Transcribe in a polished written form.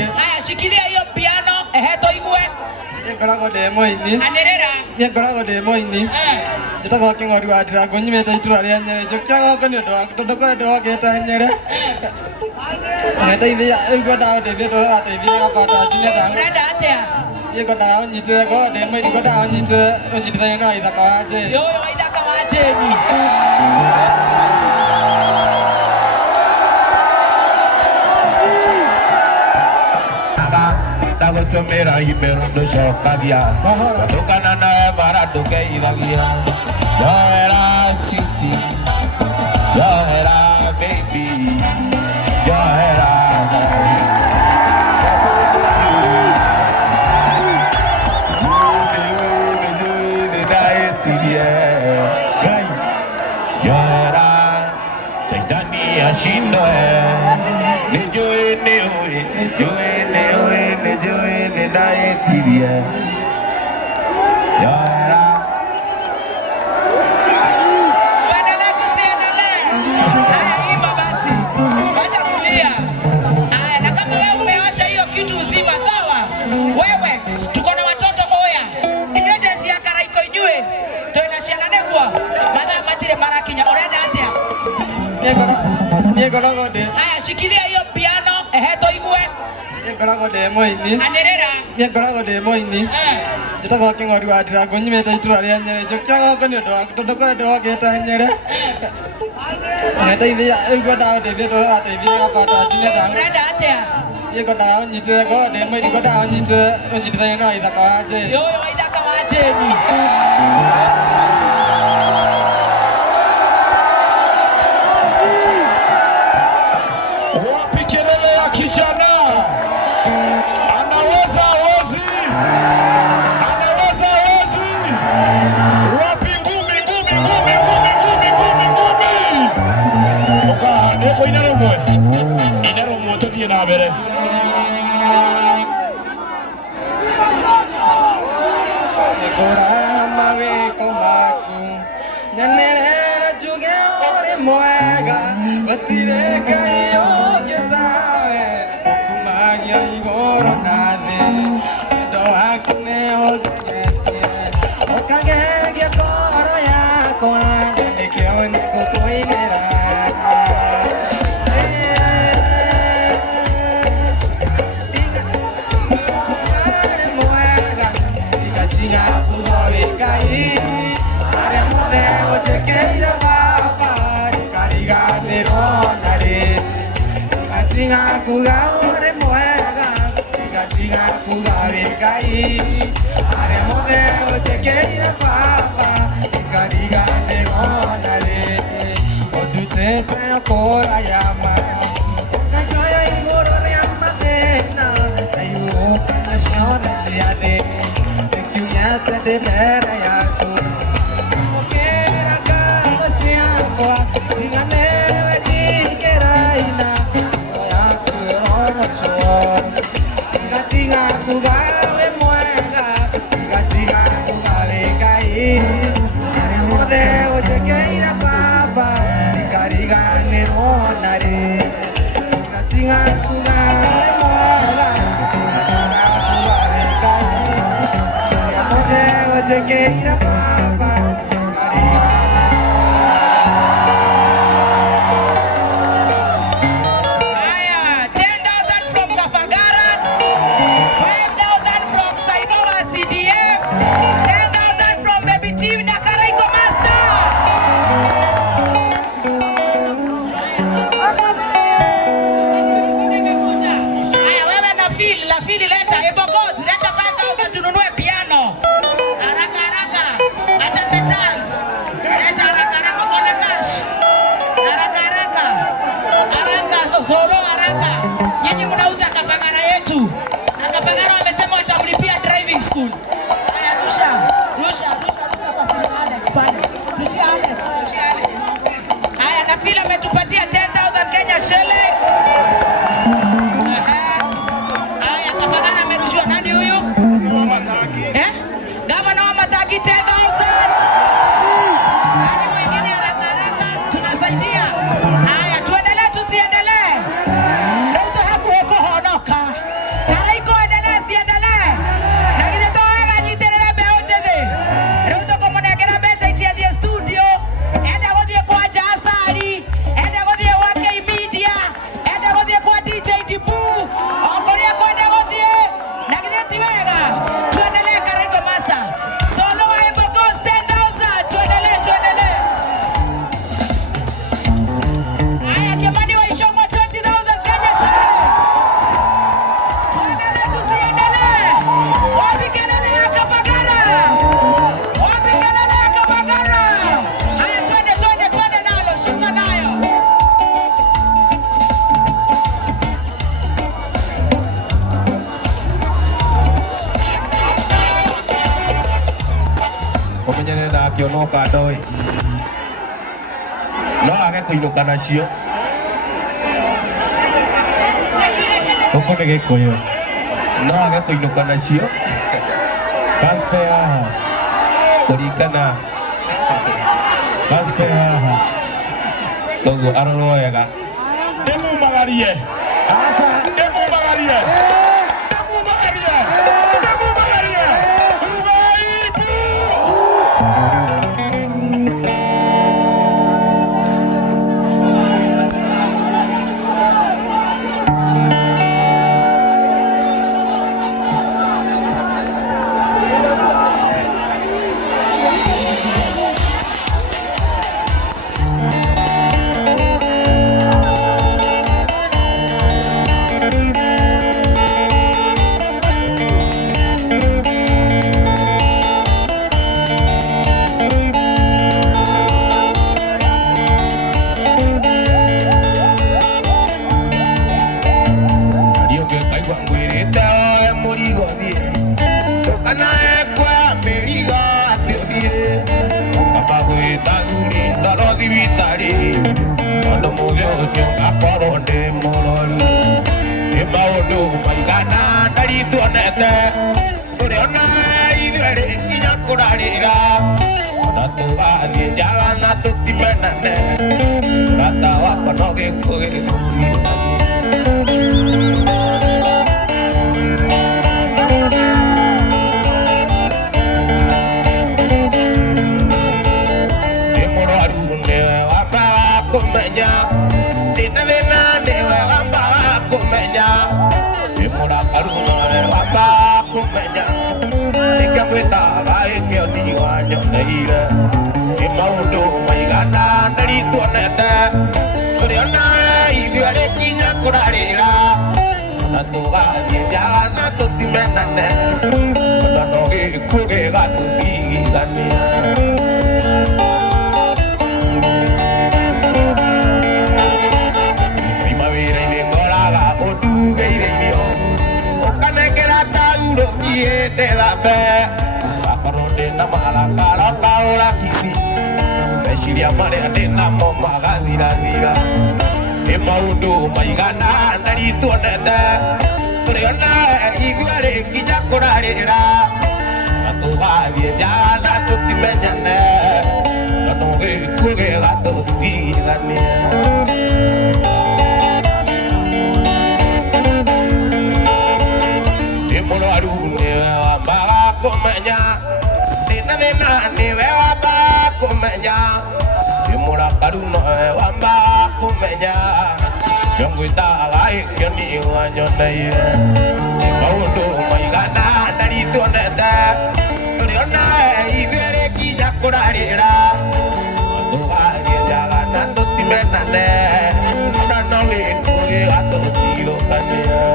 Haya, shikilia hiyo piano. Toigwe. Anerera. Jitaka kingori wa Dragon nyimete itura ria Nyere jokia ngoko ni ndo tondoko ndo geta Nyere ngeta ile igwada de beto ate bi apata jine da urenda atia igwada onyitire go de mai igwada onyitire na ithaka waje yo ithaka waje ni Dago chomera himero no shokagia Tokana na bara toke iragia Yohera city Yohera baby Yohera Yohera Tanzania shindo Nijoe ne dae tidia Yohera tuendelee tusiendelee haya imba basi wacha kulia haya na kama wewe umeosha hiyo kitu uzima sawa wewe tuko na watoto boya inyeje cia karaiko inyue toina ciana negwa madama matire marakinya urenda atia haya shikilia hiyo piano toigwe anerera Jitaka kingori wa Dragon nyimete itura ria Nyere jokia ngoko ni ndo tondoko ndo geta Nyere ngeta ile igwada de beto ate bi apata jine da urenda atia igwada onyitire go de mai igwada onyitire na ithaka waje yo ithaka waje ni Inaromo to die na bere Gora mawe komaku Nyanera juge ore moega Batire kai o getawe Okumagia igoro nane Do akne o gete Okage goro ya kwa Neke oni kutoinera Singa kugaure moega, singa kugare kai, are modelo te queira papa, cariga de onare, o tu te cora llama, cachaya y moro llama tena, ayu naciona siade, te kiunyata de vera ya tu, quera cada siapa, singa neve ni queraina. Gatinga kugale moega, gatinga kugale kai. Modelo de queira papa, cariga neronare. Gatinga kugale moega, kugale kai. Modelo de queira papa, cariga. Leta 5,000 tununue piano. Haraka haraka. Umenyane na kionoka ndoi. No age kuinuka nacio. Uko nĩ Gĩkũyũ. No age kuinuka nacio. Kaspe haha. Kũringana. Kaspe haha. Toguo arorwo wega. Ndĩmumagarie. Asa ndĩmumagarie. Ndĩmumagarie. Ndĩmumagarie. Ugaibu. Gato,